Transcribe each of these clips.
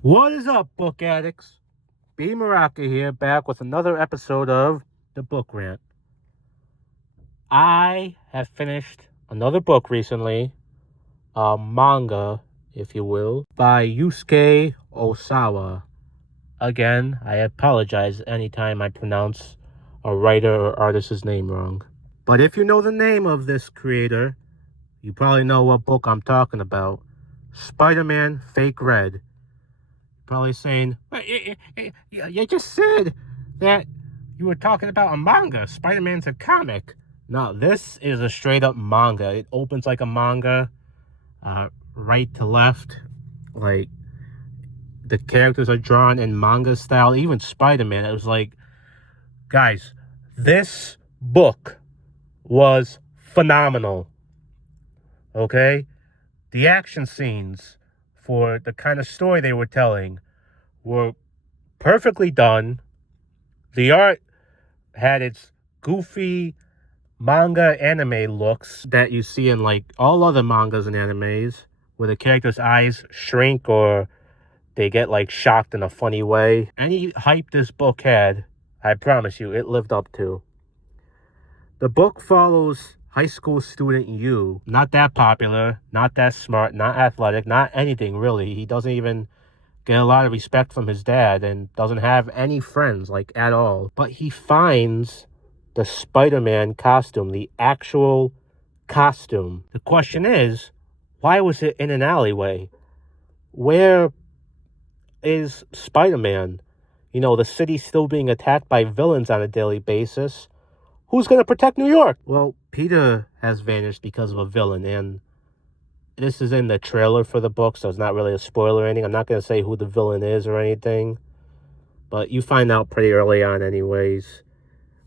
What is up, book addicts? B. Muraca here, back with another episode of the Book Rant. I have finished another book recently, a manga, if you will, by Yusuke Osawa. Again, I apologize anytime I pronounce a writer or artist's name wrong. But if you know the name of this creator, you probably know what book I'm talking about. Spider-Man Fake Red. Probably saying, you just said that you were talking about a manga. Spider-Man's a comic. No, this is a straight up manga. It opens like a manga, right to left. Like, the characters are drawn in manga style. Even Spider-Man, it was like, guys, this book was phenomenal. Okay? The action scenes for the kind of story they were telling were perfectly done. The art had its goofy manga anime looks that you see in like all other mangas and animes, where the characters' eyes shrink or they get like shocked in a funny way. Any hype this book had, I promise you, it lived up to. The book follows high school student Yu, not that popular, not that smart, not athletic, not anything really. He doesn't even get a lot of respect from his dad and doesn't have any friends, like, at all. But he finds the Spider-Man costume, the actual costume. The question is, why was it in an alleyway? Where is Spider-Man? You know, the city's still being attacked by villains on a daily basis. Who's going to protect New York? Well, Peter has vanished because of a villain, and this is in the trailer for the book, so it's not really a spoiler or anything. I'm not going to say who the villain is or anything, but you find out pretty early on anyways,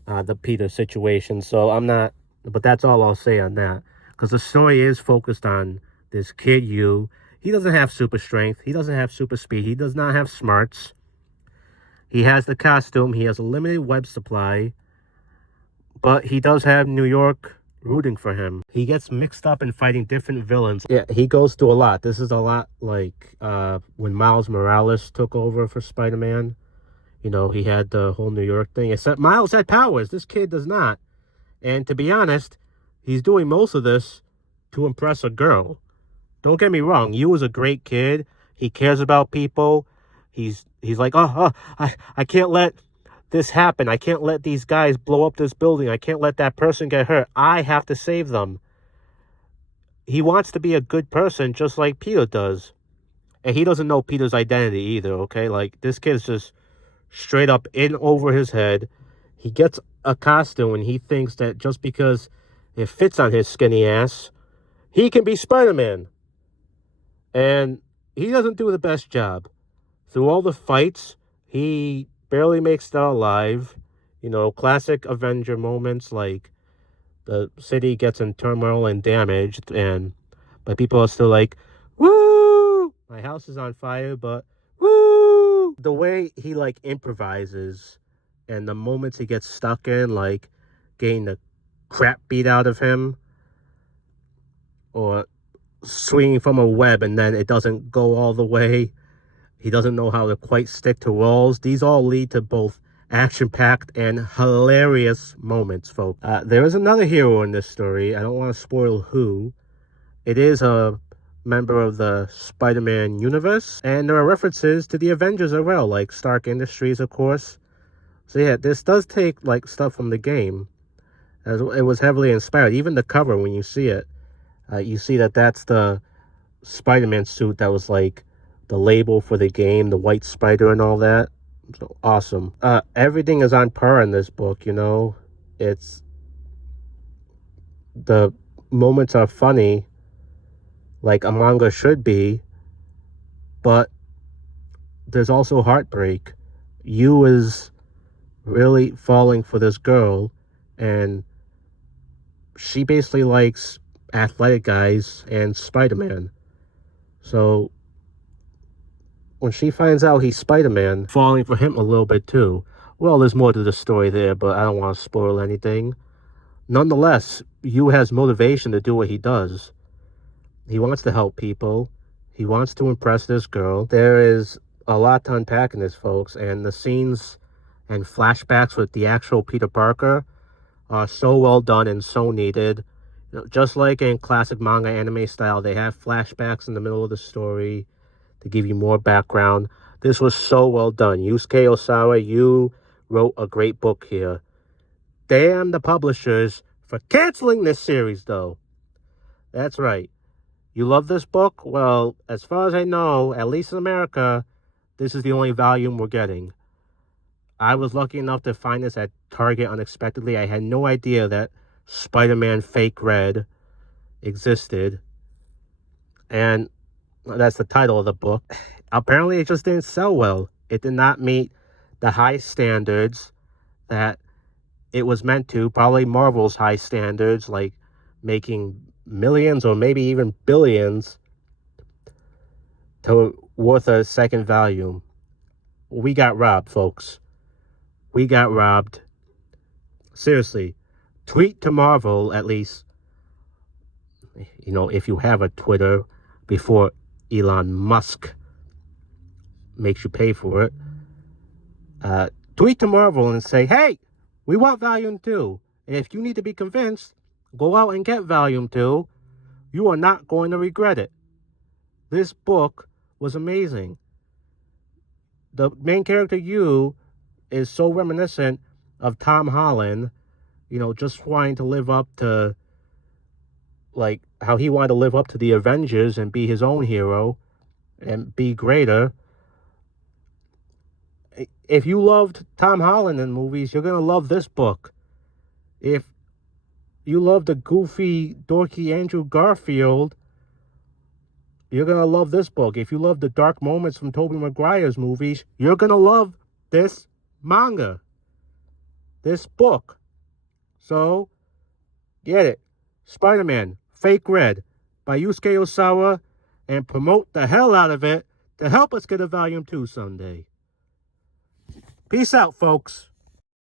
the Peter situation. So but that's all I'll say on that, because the story is focused on this kid, Yu. He doesn't have super strength. He doesn't have super speed. He does not have smarts. He has the costume. He has a limited web supply, but he does have New York rooting for him. He gets mixed up in fighting different villains. Yeah, he goes through a lot. This is a lot like when Miles Morales took over for Spider-Man. You know, he had the whole New York thing. Except Miles had powers. This kid does not. And to be honest, he's doing most of this to impress a girl. Don't get me wrong. Yu is a great kid. He cares about people. He's like, I can't let this happen. I can't let these guys blow up this building. I can't let that person get hurt. I have to save them. He wants to be a good person just like Peter does. And he doesn't know Peter's identity either, okay? Like, this kid's just straight up in over his head. He gets a costume and he thinks that just because it fits on his skinny ass, he can be Spider-Man. And he doesn't do the best job. Through all the fights, he barely makes it out alive. You know, classic Avenger moments, like the city gets in turmoil and damaged, but people are still like, woo! My house is on fire, but woo! The way he like improvises and the moments he gets stuck in, like getting the crap beat out of him or swinging from a web and then it doesn't go all the way. He doesn't know how to quite stick to walls. These all lead to both action-packed and hilarious moments, folks. There is another hero in this story. I don't want to spoil who. It is a member of the Spider-Man universe. And there are references to the Avengers as well, like Stark Industries, of course. So yeah, this does take like stuff from the game. As it was heavily inspired. Even the cover, when you see it, you see that that's the Spider-Man suit that was like the label for the game, the white spider and all that. So awesome. Everything is on par in this book, you know. It's the moments are funny like a manga should be, but there's also heartbreak. Yu is really falling for this girl, and she basically likes athletic guys and Spider-Man. So when she finds out he's Spider-Man, falling for him a little bit too. Well, there's more to the story there, but I don't want to spoil anything. Nonetheless, Yu has motivation to do what he does. He wants to help people. He wants to impress this girl. There is a lot to unpack in this, folks, and the scenes and flashbacks with the actual Peter Parker are so well done and so needed. You know, just like in classic manga anime style, they have flashbacks in the middle of the story to give you more background. This was so well done. Yusuke Osawa, you wrote a great book here. Damn the publishers for canceling this series, though. That's right. You love this book? Well, as far as I know, at least in America, this is the only volume we're getting. I was lucky enough to find this at Target unexpectedly. I had no idea that Spider-Man Fake Red existed. And that's the title of the book. Apparently, it just didn't sell well. It did not meet the high standards that it was meant to. Probably Marvel's high standards, like making millions or maybe even billions to worth a second volume. We got robbed, folks. We got robbed. Seriously, tweet to Marvel, at least, you know, if you have a Twitter, before Elon Musk makes you pay for it. Tweet to Marvel and say, hey, we want Volume 2. And if you need to be convinced, go out and get Volume 2. You are not going to regret it. This book was amazing. The main character, you, is so reminiscent of Tom Holland, you know, just wanting to live up to, like, how he wanted to live up to the Avengers and be his own hero and be greater. If you loved Tom Holland in movies, you're going to love this book. If you love the goofy, dorky Andrew Garfield, you're going to love this book. If you love the dark moments from Tobey Maguire's movies, you're going to love this manga, this book. So, get it. Spider-Man Fake Red by Yusuke Osawa, and promote the hell out of it to help us get a Volume 2 someday. Peace out, folks.